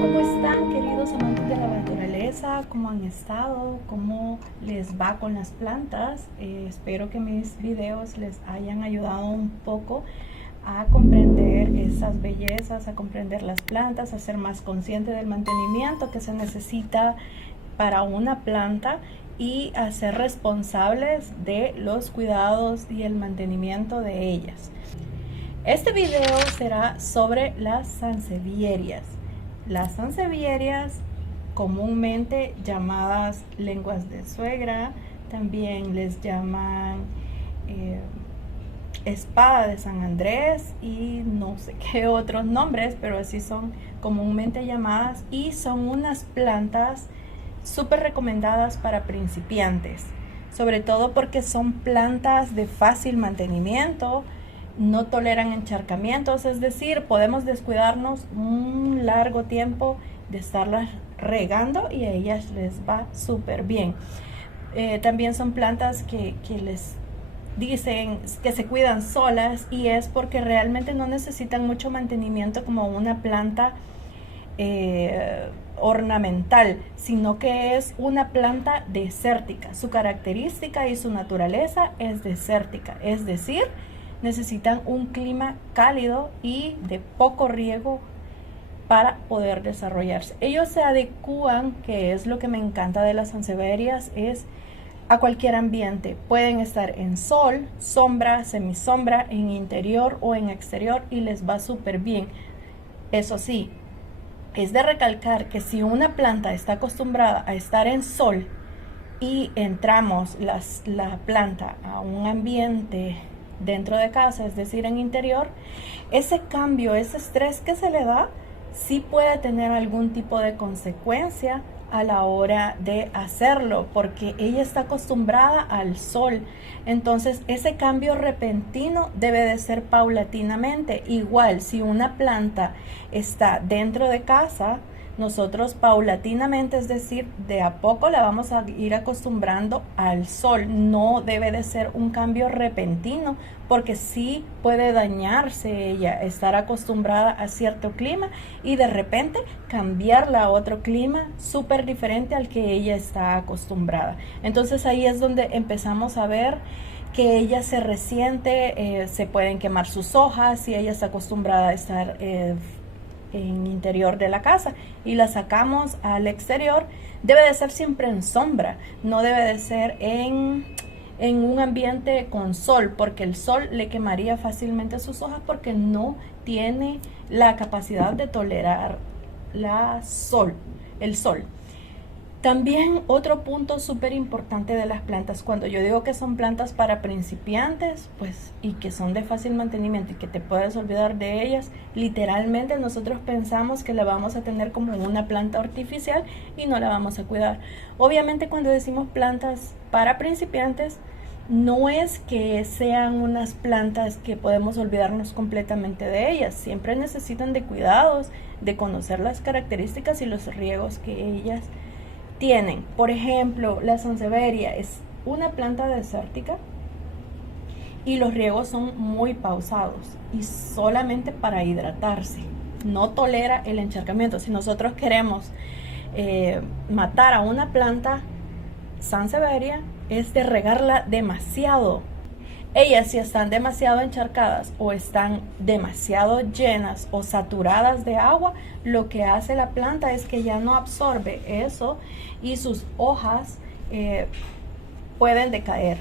¿Cómo están, queridos amantes de la naturaleza? ¿Cómo han estado? ¿Cómo les va con las plantas? Espero que mis videos les hayan ayudado un poco a comprender esas bellezas, a comprender las plantas, a ser más consciente del mantenimiento que se necesita para una planta y a ser responsables de los cuidados y el mantenimiento de ellas. Este video será sobre las sansevierias. Las sansevierias, comúnmente llamadas lenguas de suegra, también les llaman espada de San Andrés y no sé qué otros nombres, pero así son comúnmente llamadas, y son unas plantas súper recomendadas para principiantes, sobre todo porque son plantas de fácil mantenimiento, no toleran encharcamientos, es decir, podemos descuidarnos un largo tiempo de estarlas regando y a ellas les va súper bien. También son plantas que les dicen que se cuidan solas, y es porque realmente no necesitan mucho mantenimiento como una planta ornamental, sino que es una planta desértica. Su característica y su naturaleza es desértica, es decir, necesitan un clima cálido y de poco riego para poder desarrollarse. Ellos se adecúan, que es lo que me encanta de las sansevierias, es a cualquier ambiente. Pueden estar en sol, sombra, semisombra, en interior o en exterior, y les va súper bien. Eso sí, es de recalcar que si una planta está acostumbrada a estar en sol y entramos la planta a un ambiente dentro de casa, es decir, en interior, ese cambio, ese estrés que se le da, sí puede tener algún tipo de consecuencia a la hora de hacerlo, porque ella está acostumbrada al sol. Entonces ese cambio repentino debe de ser paulatinamente. Igual, si una planta está dentro de casa, nosotros paulatinamente, es decir, de a poco la vamos a ir acostumbrando al sol. No debe de ser un cambio repentino, porque sí puede dañarse ella, estar acostumbrada a cierto clima y de repente cambiarla a otro clima súper diferente al que ella está acostumbrada. Entonces ahí es donde empezamos a ver que ella se resiente, se pueden quemar sus hojas si ella está acostumbrada a estar en interior de la casa y la sacamos al exterior. Debe de ser siempre en sombra, no debe de ser en un ambiente con sol, porque el sol le quemaría fácilmente sus hojas porque no tiene la capacidad de tolerar el sol. También otro punto súper importante de las plantas, cuando yo digo que son plantas para principiantes, pues, y que son de fácil mantenimiento y que te puedes olvidar de ellas, literalmente nosotros pensamos que la vamos a tener como una planta artificial y no la vamos a cuidar. Obviamente cuando decimos plantas para principiantes, no es que sean unas plantas que podemos olvidarnos completamente de ellas, siempre necesitan de cuidados, de conocer las características y los riegos que ellas tienen. Por ejemplo, la sansevieria es una planta desértica y los riegos son muy pausados y solamente para hidratarse. No tolera el encharcamiento. Si nosotros queremos matar a una planta sansevieria, es de regarla demasiado. Ellas, si están demasiado encharcadas o están demasiado llenas o saturadas de agua, lo que hace la planta es que ya no absorbe eso y sus hojas pueden decaer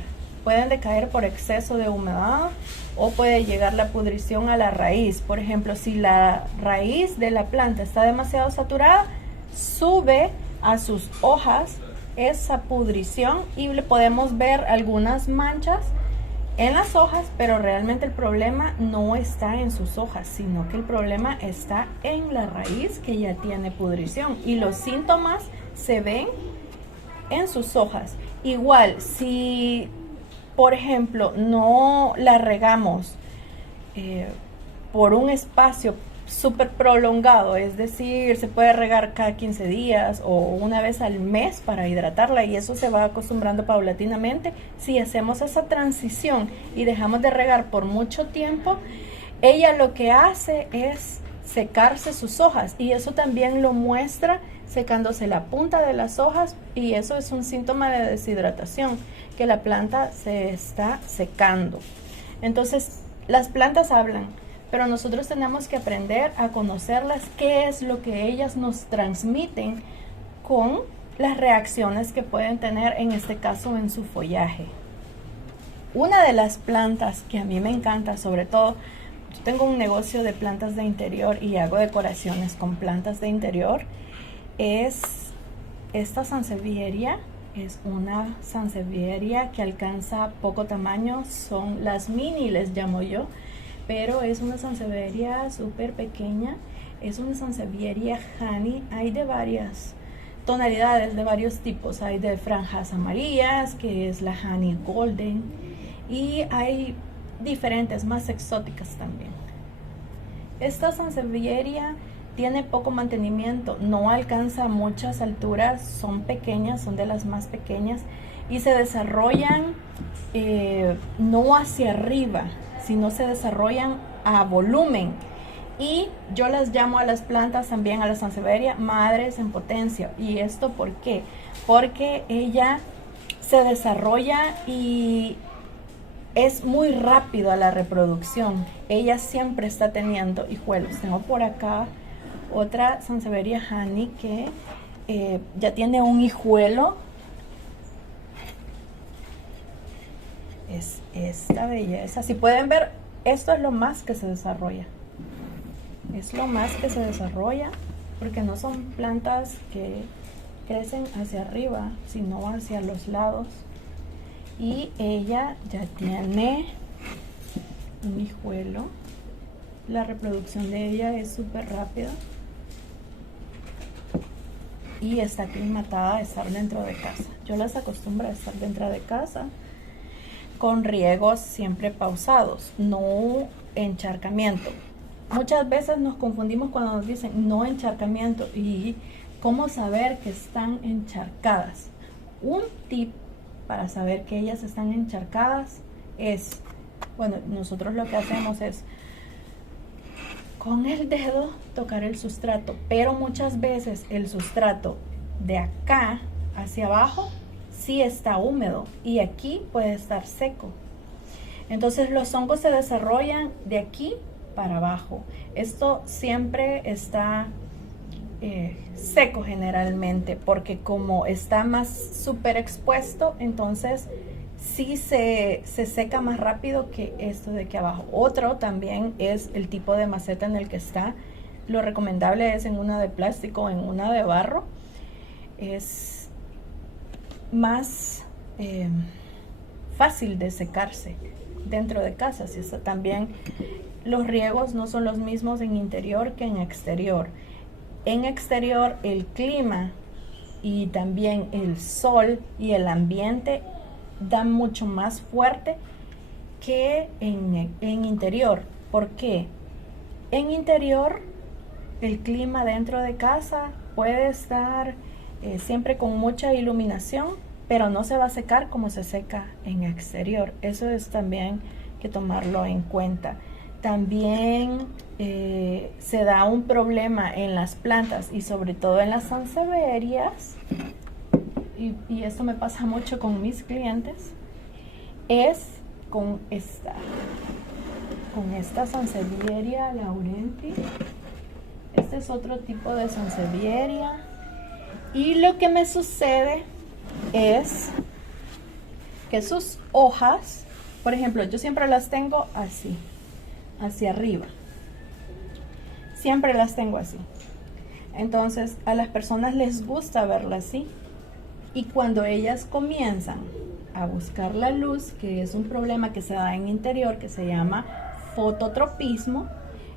por exceso de humedad, o puede llegar la pudrición a la raíz. Por ejemplo, si la raíz de la planta está demasiado saturada, sube a sus hojas esa pudrición y le podemos ver algunas manchas en las hojas, pero realmente el problema no está en sus hojas, sino que el problema está en la raíz, que ya tiene pudrición, y los síntomas se ven en sus hojas. Igual, si por ejemplo no la regamos por un espacio súper prolongado, es decir, se puede regar cada 15 días o una vez al mes para hidratarla, y eso se va acostumbrando paulatinamente. Si hacemos esa transición y dejamos de regar por mucho tiempo, ella lo que hace es secarse sus hojas, y eso también lo muestra secándose la punta de las hojas, y eso es un síntoma de deshidratación, que la planta se está secando. Entonces las plantas hablan, pero nosotros tenemos que aprender a conocerlas, qué es lo que ellas nos transmiten con las reacciones que pueden tener, en este caso en su follaje. Una de las plantas que a mí me encanta, sobre todo, yo tengo un negocio de plantas de interior y hago decoraciones con plantas de interior, es esta sansevieria. Es una sansevieria que alcanza poco tamaño, son las mini, les llamo yo, pero es una sansevieria súper pequeña. Es una sansevieria honey, hay de varias tonalidades, de varios tipos. Hay de franjas amarillas, que es la honey golden, y hay diferentes, más exóticas también. Esta sansevieria tiene poco mantenimiento, no alcanza muchas alturas, son pequeñas, son de las más pequeñas, y se desarrollan no hacia arriba, sino se desarrollan a volumen. Y yo las llamo a las plantas también, a la sansevieria, madres en potencia. ¿Y esto por qué? Porque ella se desarrolla y es muy rápido a la reproducción. Ella siempre está teniendo hijuelos. Tengo por acá otra sansevieria honey que ya tiene un hijuelo. Es esta belleza. Si pueden ver, esto es lo más que se desarrolla. Es lo más que se desarrolla, porque no son plantas que crecen hacia arriba, sino hacia los lados. Y ella ya tiene un hijuelo. La reproducción de ella es súper rápida y está aclimatada a estar dentro de casa. Yo las acostumbro a estar dentro de casa con riegos siempre pausados, no encharcamiento. Muchas veces nos confundimos cuando nos dicen no encharcamiento y cómo saber que están encharcadas. Un tip para saber que ellas están encharcadas es, bueno, nosotros lo que hacemos es con el dedo tocar el sustrato, pero muchas veces el sustrato de acá hacia abajo sí está húmedo y aquí puede estar seco. Entonces los hongos se desarrollan de aquí para abajo. Esto siempre está seco generalmente, porque como está más súper expuesto, entonces sí se seca más rápido que esto de aquí abajo. Otro también es el tipo de maceta en el que está. Lo recomendable es en una de plástico, en una de barro. Es más fácil de secarse dentro de casa. También los riegos no son los mismos en interior que en exterior. En exterior el clima y también el sol y el ambiente dan mucho más fuerte que en interior. ¿Por qué? En interior el clima dentro de casa puede estar siempre con mucha iluminación, pero no se va a secar como se seca en exterior. Eso es también que tomarlo en cuenta. También se da un problema en las plantas y sobre todo en las sansevierias, y esto me pasa mucho con mis clientes, es con esta sansevieria laurenti. Este es otro tipo de sansevieria, y lo que me sucede es que sus hojas, por ejemplo, yo siempre las tengo así, hacia arriba, siempre las tengo así. Entonces a las personas les gusta verla así, y cuando ellas comienzan a buscar la luz, que es un problema que se da en interior, que se llama fototropismo,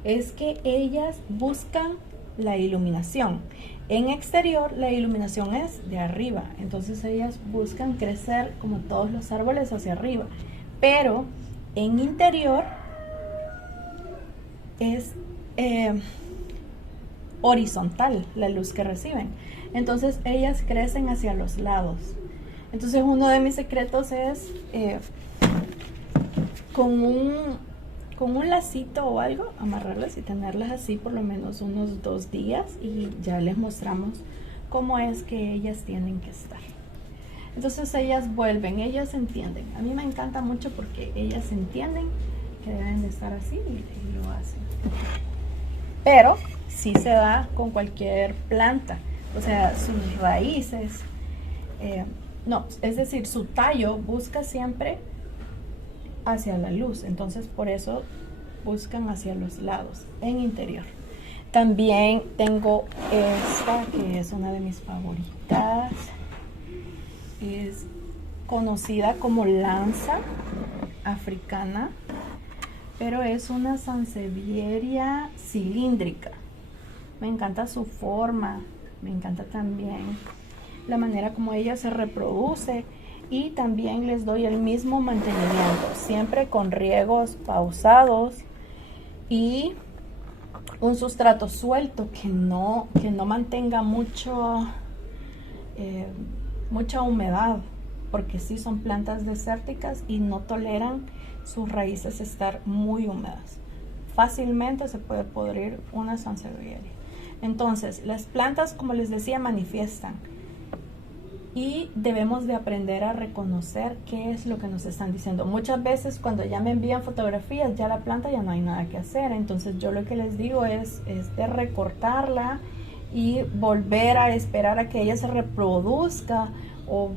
es que ellas buscan la iluminación. En exterior la iluminación es de arriba, entonces ellas buscan crecer como todos los árboles hacia arriba, pero en interior es horizontal la luz que reciben, entonces ellas crecen hacia los lados. Entonces uno de mis secretos es con con un lacito o algo, amarrarlas y tenerlas así por lo menos unos 2 días y ya les mostramos cómo es que ellas tienen que estar. Entonces ellas vuelven, ellas entienden. A mí me encanta mucho porque ellas entienden que deben de estar así y lo hacen. Pero sí se da con cualquier planta, o sea, sus raíces, no, es decir, su tallo busca siempre hacia la luz, entonces por eso buscan hacia los lados, en interior. También tengo esta que es una de mis favoritas, es conocida como lanza africana, pero es una sansevieria cilíndrica. Me encanta su forma, me encanta también la manera como ella se reproduce y también les doy el mismo mantenimiento, siempre con riegos pausados y un sustrato suelto que no mantenga mucha humedad, porque sí son plantas desérticas y no toleran sus raíces estar muy húmedas. Fácilmente se puede podrir una sansevieria. Entonces, las plantas, como les decía, manifiestan y debemos de aprender a reconocer qué es lo que nos están diciendo. Muchas veces cuando ya me envían fotografías, ya la planta ya no hay nada que hacer. Entonces yo lo que les digo es de recortarla y volver a esperar a que ella se reproduzca, o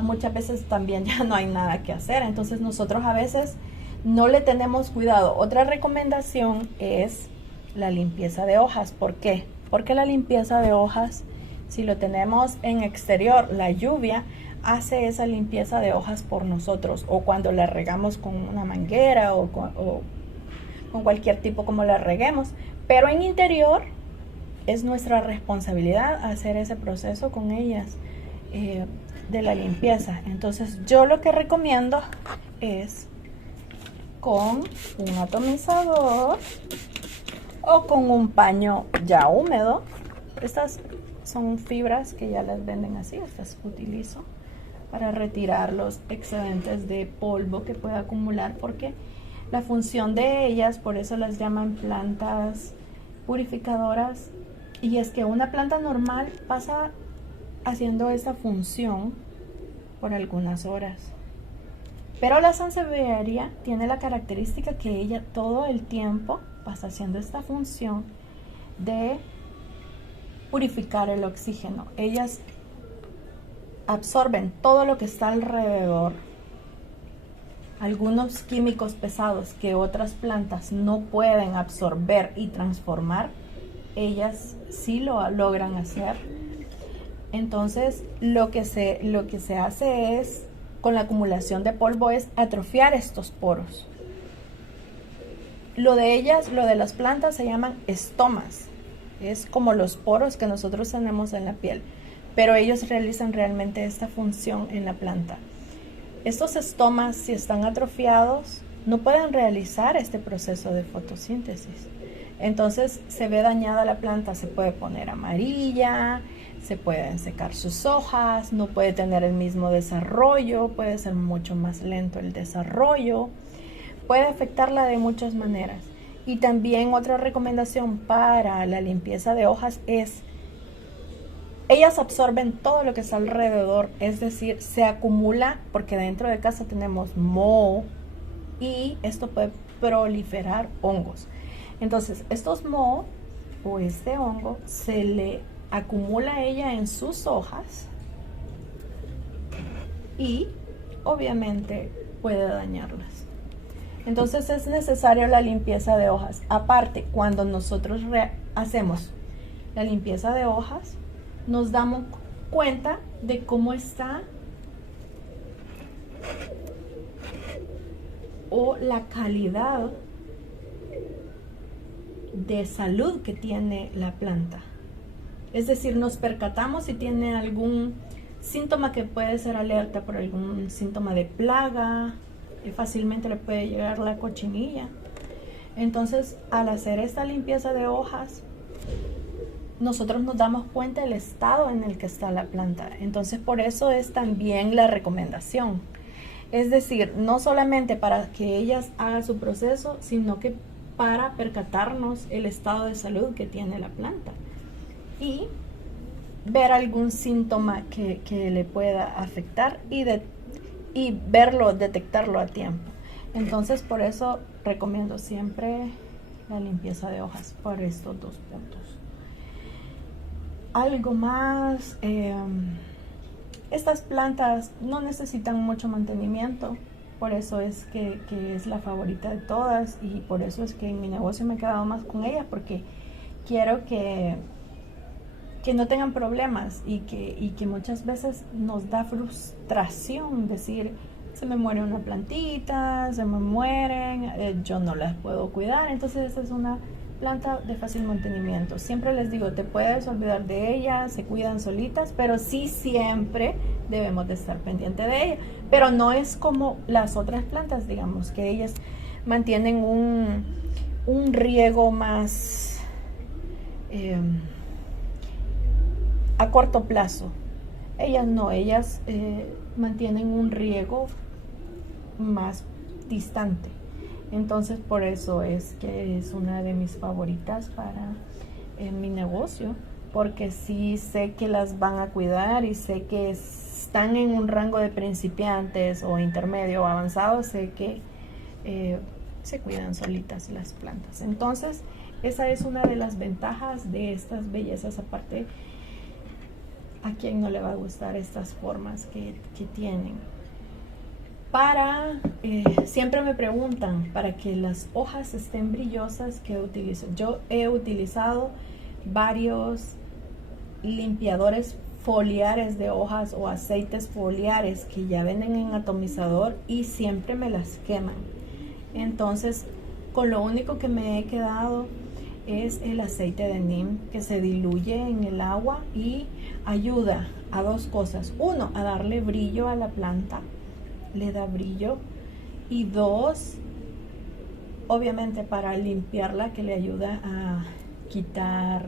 muchas veces también ya no hay nada que hacer. Entonces nosotros a veces no le tenemos cuidado. Otra recomendación es la limpieza de hojas. ¿Por qué? Porque la limpieza de hojas, si lo tenemos en exterior, la lluvia hace esa limpieza de hojas por nosotros, o cuando la regamos con una manguera o con cualquier tipo como la reguemos. Pero en interior es nuestra responsabilidad hacer ese proceso con ellas de la limpieza. Entonces yo lo que recomiendo es con un atomizador o con un paño ya húmedo. Estas son fibras que ya las venden así, estas utilizo para retirar los excedentes de polvo que pueda acumular, porque la función de ellas, por eso las llaman plantas purificadoras, y es que una planta normal pasa haciendo esta función por algunas horas, pero la sansevieria tiene la característica que ella todo el tiempo pasa haciendo esta función de purificar el oxígeno. Ellas absorben todo lo que está alrededor, algunos químicos pesados que otras plantas no pueden absorber y transformar, ellas sí lo logran hacer. Entonces lo que se hace es, con la acumulación de polvo, es atrofiar estos poros. Lo de ellas, lo de las plantas, se llaman estomas. Es como los poros que nosotros tenemos en la piel, pero ellos realizan realmente esta función en la planta. Estos estomas, si están atrofiados, no pueden realizar este proceso de fotosíntesis. Entonces se ve dañada la planta, se puede poner amarilla, se pueden secar sus hojas, no puede tener el mismo desarrollo, puede ser mucho más lento el desarrollo, puede afectarla de muchas maneras. Y también otra recomendación para la limpieza de hojas es, ellas absorben todo lo que está alrededor, es decir, se acumula, porque dentro de casa tenemos moho y esto puede proliferar hongos. Entonces estos moho o este hongo se le acumula a ella en sus hojas y obviamente puede dañarlas. Entonces es necesaria la limpieza de hojas. Aparte, cuando nosotros hacemos la limpieza de hojas, nos damos cuenta de cómo está o la calidad de salud que tiene la planta. Es decir, nos percatamos si tiene algún síntoma que puede ser alerta por algún síntoma de plaga, que fácilmente le puede llegar la cochinilla. Entonces, al hacer esta limpieza de hojas, nosotros nos damos cuenta del estado en el que está la planta. Entonces, por eso es también la recomendación. Es decir, no solamente para que ellas hagan su proceso, sino que para percatarnos el estado de salud que tiene la planta y ver algún síntoma que le pueda afectar y verlo, detectarlo a tiempo. Entonces, por eso recomiendo siempre la limpieza de hojas por estos 2 puntos. Algo más, estas plantas no necesitan mucho mantenimiento, por eso es que es la favorita de todas y por eso es que en mi negocio me he quedado más con ellas, porque quiero que no tengan problemas y que muchas veces nos da frustración decir, se me muere una plantita, se me mueren, yo no las puedo cuidar. Entonces esta es una planta de fácil mantenimiento. Siempre les digo, te puedes olvidar de ellas, se cuidan solitas, pero sí siempre debemos de estar pendiente de ellas. Pero no es como las otras plantas, digamos, que ellas mantienen un riego más a corto plazo. Ellas no, ellas mantienen un riego más distante. Entonces por eso es que es una de mis favoritas para mi negocio, porque sí sé que las van a cuidar y sé que están en un rango de principiantes o intermedio o avanzado, sé que se cuidan solitas las plantas. Entonces esa es una de las ventajas de estas bellezas. Aparte, a quien no le va a gustar estas formas que tienen. Siempre me preguntan, para que las hojas estén brillosas, ¿qué utilizo? Yo he utilizado varios limpiadores foliares de hojas o aceites foliares que ya venden en atomizador y siempre me las queman. Entonces, con lo único que me he quedado es el aceite de neem, que se diluye en el agua y ayuda a 2 cosas. 1, a darle brillo a la planta, le da brillo, y 2, obviamente para limpiarla, que le ayuda a quitar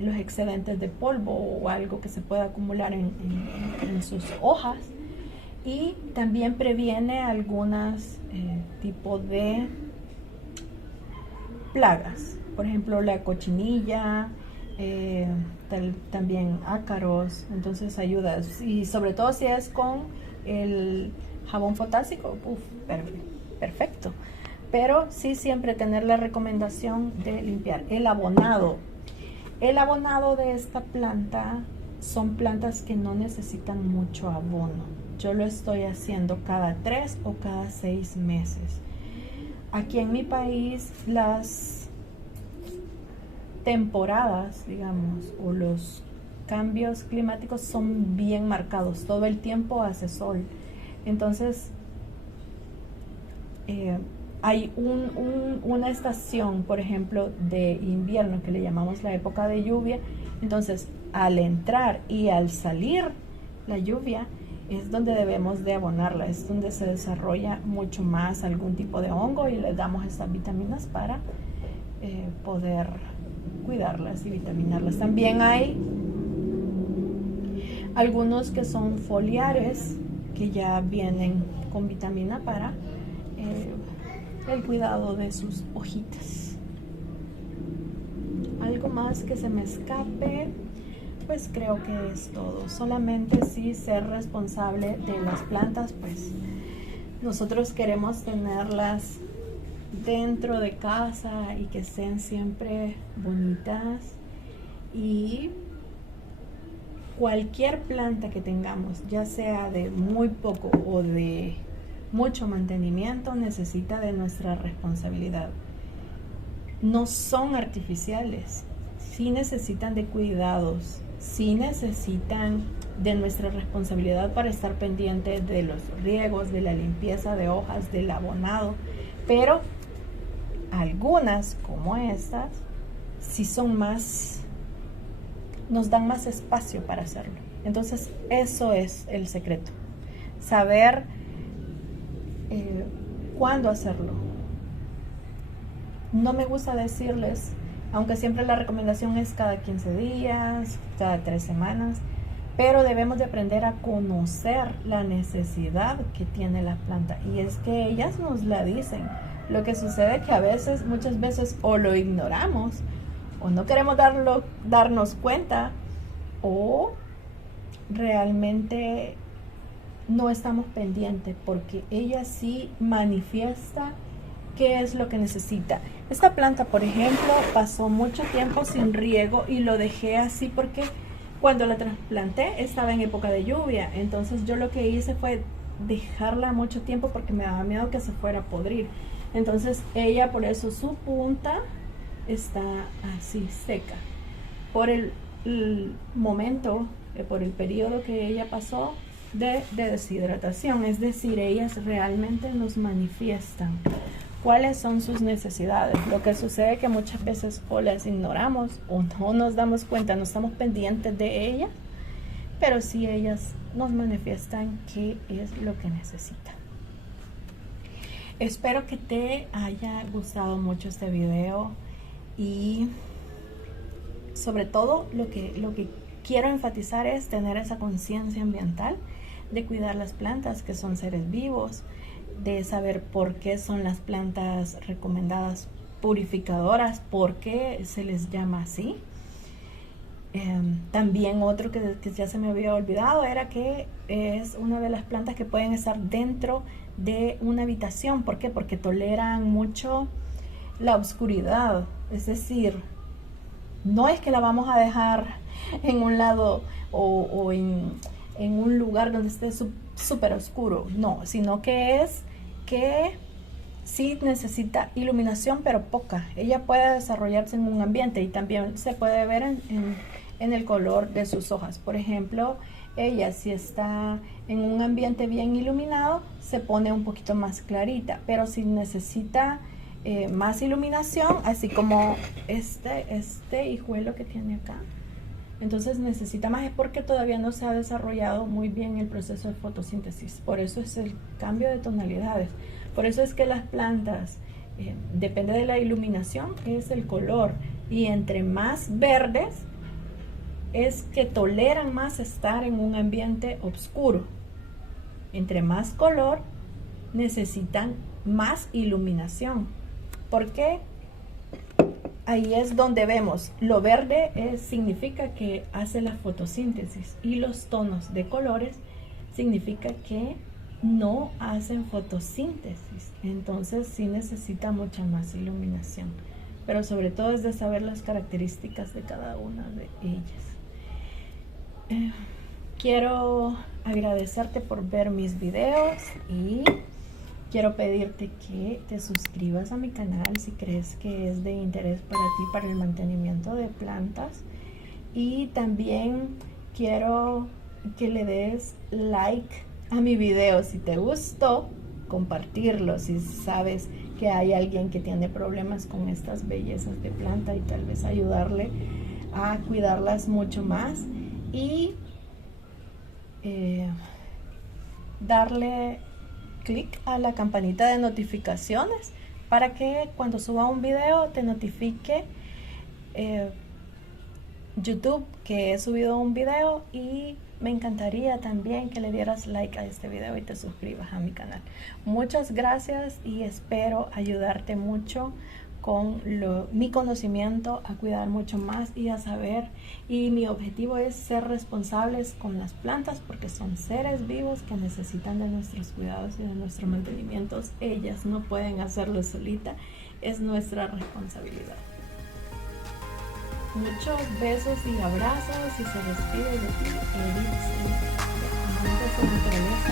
los excedentes de polvo o algo que se pueda acumular en sus hojas, y también previene algunas tipos de plagas, por ejemplo la cochinilla, también ácaros. Entonces ayuda, y sobre todo si es con el jabón potásico, perfecto. Pero sí, siempre tener la recomendación de limpiar. El abonado de esta planta son plantas que no necesitan mucho abono. Yo lo estoy haciendo cada 3 o cada 6 meses. Aquí en mi país las temporadas, digamos, o los cambios climáticos son bien marcados. Todo el tiempo hace sol. Entonces, hay una estación, por ejemplo, de invierno que le llamamos la época de lluvia. Entonces, al entrar y al salir la lluvia, es donde debemos de abonarla, es donde se desarrolla mucho más algún tipo de hongo y les damos estas vitaminas para poder cuidarlas y vitaminarlas. También hay algunos que son foliares, que ya vienen con vitamina para el cuidado de sus hojitas. Algo más que se me escape, pues creo que es todo. Solamente sí ser responsable de las plantas, pues nosotros queremos tenerlas dentro de casa y que sean siempre bonitas, y cualquier planta que tengamos, ya sea de muy poco o de mucho mantenimiento, necesita de nuestra responsabilidad. No son artificiales, sí necesitan de cuidados, sí necesitan de nuestra responsabilidad para estar pendientes de los riegos, de la limpieza de hojas, del abonado, pero algunas como estas sí son más, nos dan más espacio para hacerlo. Entonces eso es el secreto, saber cuándo hacerlo. No me gusta decirles, aunque siempre la recomendación es cada 15 días, cada 3 semanas, pero debemos de aprender a conocer la necesidad que tiene la planta, y es que ellas nos la dicen. Lo que sucede es que a veces, muchas veces, o lo ignoramos, o no queremos darnos cuenta, o realmente no estamos pendientes, porque ella sí manifiesta qué es lo que necesita. Esta planta, por ejemplo, pasó mucho tiempo sin riego y lo dejé así porque cuando la trasplanté estaba en época de lluvia. Entonces yo lo que hice fue dejarla mucho tiempo porque me daba miedo que se fuera a podrir. Entonces ella, por eso su punta está así seca. Por el momento, por el periodo que ella pasó de deshidratación, es decir, ellas realmente nos manifiestan cuáles son sus necesidades. Lo que sucede es que muchas veces o las ignoramos o no nos damos cuenta, no estamos pendientes de ellas, pero sí ellas nos manifiestan qué es lo que necesitan. Espero que te haya gustado mucho este video, y sobre todo lo que quiero enfatizar es tener esa conciencia ambiental de cuidar las plantas, que son seres vivos, de saber por qué son las plantas recomendadas purificadoras, por qué se les llama así. También otro que ya se me había olvidado era que es una de las plantas que pueden estar dentro de una habitación. ¿Por qué? Porque toleran mucho la oscuridad, es decir, no es que la vamos a dejar en un lado o en un lugar donde esté súper oscuro, no, sino que es que sí necesita iluminación, pero poca. Ella puede desarrollarse en un ambiente, y también se puede ver en el color de sus hojas. Por ejemplo, ella, si está en un ambiente bien iluminado, se pone un poquito más clarita, pero si necesita más iluminación, así como este hijuelo que tiene acá, entonces necesita más, es porque todavía no se ha desarrollado muy bien el proceso de fotosíntesis. Por eso es el cambio de tonalidades. Por eso es que las plantas, depende de la iluminación, es el color. Y entre más verdes, es que toleran más estar en un ambiente oscuro. Entre más color, necesitan más iluminación. ¿Por qué? Ahí es donde vemos, lo verde significa que hace la fotosíntesis, y los tonos de colores significa que no hacen fotosíntesis. Entonces sí necesita mucha más iluminación, pero sobre todo es de saber las características de cada una de ellas. Quiero agradecerte por ver mis videos, y quiero pedirte que te suscribas a mi canal si crees que es de interés para ti, para el mantenimiento de plantas. Y también quiero que le des like a mi video si te gustó, compartirlo si sabes que hay alguien que tiene problemas con estas bellezas de planta, y tal vez ayudarle a cuidarlas mucho más, y darle clic a la campanita de notificaciones para que cuando suba un video te notifique YouTube que he subido un video. Y me encantaría también que le dieras like a este video y te suscribas a mi canal. Muchas gracias, y espero ayudarte mucho con mi conocimiento a cuidar mucho más y a saber, y mi objetivo es ser responsables con las plantas, porque son seres vivos que necesitan de nuestros cuidados y de nuestros mantenimientos. Ellas no pueden hacerlo solita, es nuestra responsabilidad. Muchos besos y abrazos, y se despide de ti, Edith, de Amantes de Naturaleza.